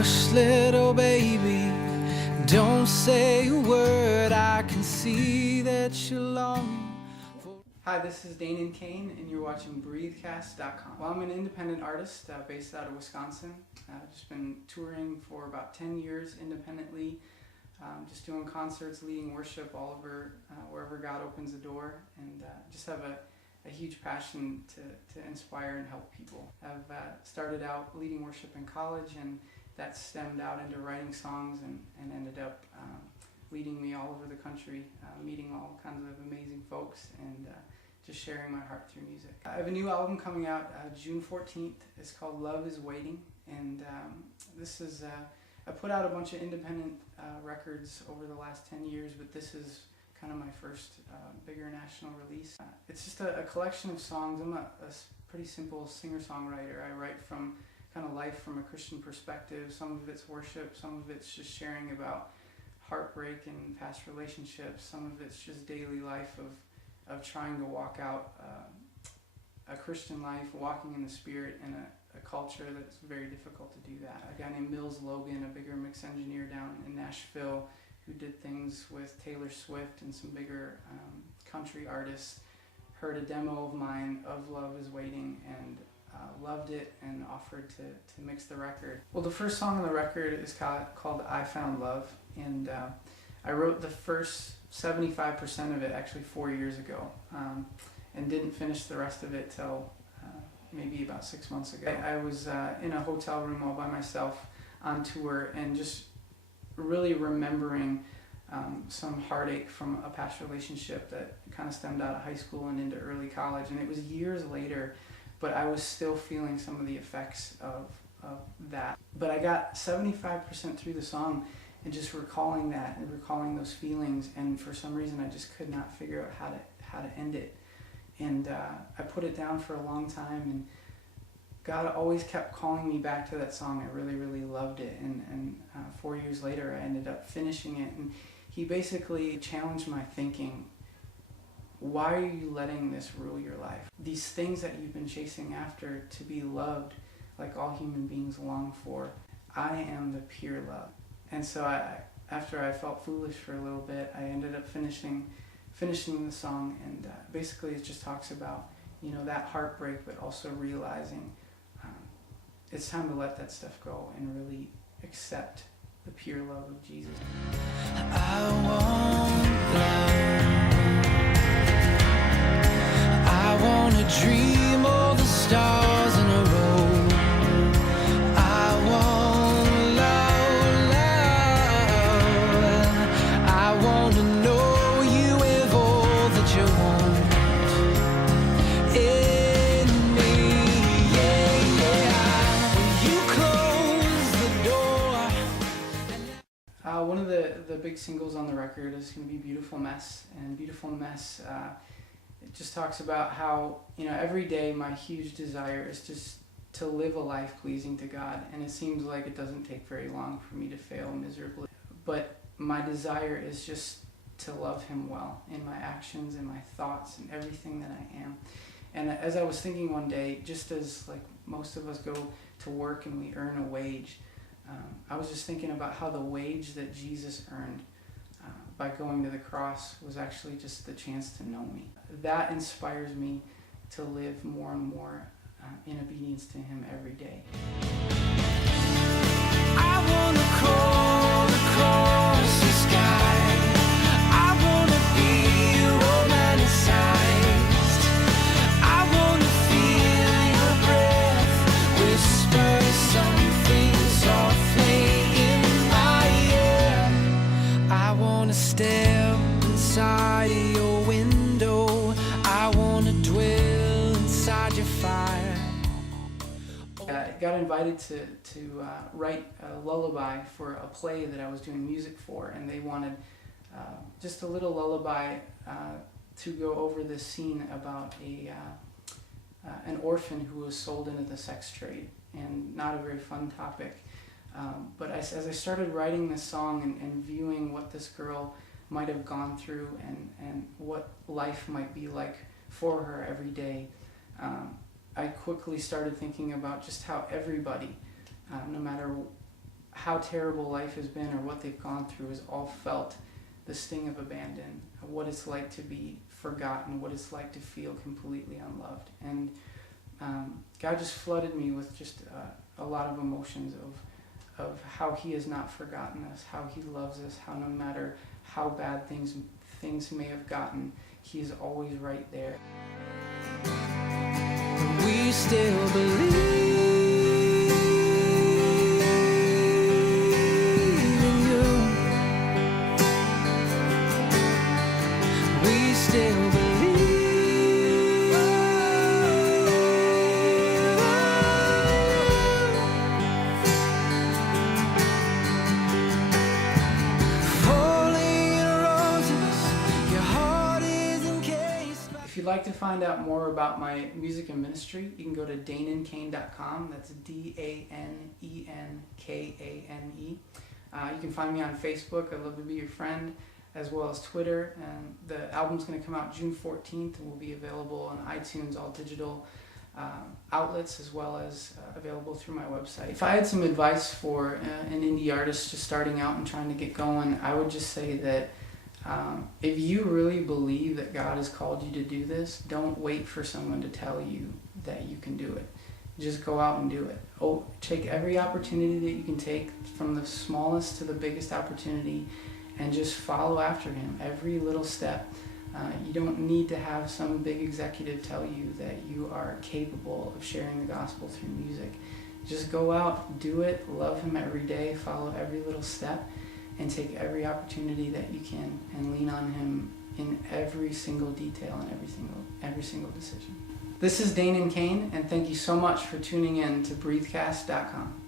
Hush, little baby, don't say a word. I can see that you're longing for... Hi, this is Danen Kane, and you're watching breathecast.com. Well, I'm an independent artist based out of Wisconsin. I've just been touring for about 10 years independently, just doing concerts, leading worship all over wherever God opens the door, and just have a huge passion to inspire and help people. I've started out leading worship in college, and that stemmed out into writing songs and ended up leading me all over the country, meeting all kinds of amazing folks, and just sharing my heart through music. I have a new album coming out June 14th. It's called Love is Waiting, and this is, I put out a bunch of independent records over the last 10 years, but this is kind of my first bigger national release. It's just a collection of songs. I'm a pretty simple singer-songwriter. I write from kind of life from a Christian perspective. Some of it's worship, some of it's just sharing about heartbreak and past relationships. Some of it's just daily life of trying to walk out a Christian life, walking in the Spirit in a culture that's very difficult to do that. A guy named Mills Logan, a bigger mix engineer down in Nashville, who did things with Taylor Swift and some bigger country artists, heard a demo of mine of Love is Waiting and loved it and offered to mix the record. Well, the first song on the record is called I Found Love, and I wrote the first 75% of it actually 4 years ago, and didn't finish the rest of it till maybe about 6 months ago. I was in a hotel room all by myself on tour, and just really remembering some heartache from a past relationship that kind of stemmed out of high school and into early college. And it was years later, but I was still feeling some of the effects of that. But I got 75% through the song and just recalling that and recalling those feelings, and for some reason I just could not figure out how to end it. And I put it down for a long time, and God always kept calling me back to that song. I really, really loved it, and 4 years later I ended up finishing it, and He basically challenged my thinking. Why are you letting this rule your life? These things that you've been chasing after to be loved like all human beings long for, I am the pure love. And so after I felt foolish for a little bit, I ended up finishing the song, and basically it just talks about, you know, that heartbreak, but also realizing it's time to let that stuff go and really accept the pure love of Jesus. I want love. I want to dream all the stars in a row. I want love, love. I want to know you with all that you want. One of the big singles on the record is going to be Beautiful Mess, and Beautiful Mess, it just talks about how, you know, every day my huge desire is just to live a life pleasing to God, and it seems like it doesn't take very long for me to fail miserably. But my desire is just to love Him well in my actions and my thoughts and everything that I am. And as I was thinking one day, just as like most of us go to work and we earn a wage, I was just thinking about how the wage that Jesus earned by going to the cross was actually just the chance to know me. That inspires me to live more and more in obedience to Him every day. I want to crawl across the sky. I want to be romanticized. I want to feel your breath whisper something softly in my ear. I want to step inside your window. I want to dwell inside your fire. I got invited to write a lullaby for a play that I was doing music for, and they wanted just a little lullaby to go over this scene about an orphan who was sold into the sex trade, and not a very fun topic. But as I started writing this song and viewing what this girl might have gone through and what life might be like for her every day, I quickly started thinking about just how everybody, no matter how terrible life has been or what they've gone through has all felt the sting of abandon, what it's like to be forgotten, what it's like to feel completely unloved. And God just flooded me with just a lot of emotions of how he has not forgotten us, how he loves us, how no matter how bad things may have gotten, he is always right there. We still believe in you. We still believe. If you'd like to find out more about my music and ministry, you can go to danenkane.com. That's DANENKANE. You can find me on Facebook. I'd love to be your friend, as well as Twitter. And the album's going to come out June 14th and will be available on iTunes, all digital outlets, as well as available through my website. If I had some advice for an indie artist just starting out and trying to get going, I would just say that if you really believe that God has called you to do this, don't wait for someone to tell you that you can do it. Just go out and do it. Take every opportunity that you can take, from the smallest to the biggest opportunity, and just follow after him every little step. You don't need to have some big executive tell you that you are capable of sharing the gospel through music. Just go out, do it, love him every day, follow every little step, and take every opportunity that you can, and lean on him in every single detail and every single decision. This is Danen Kane, and thank you so much for tuning in to BreatheCast.com.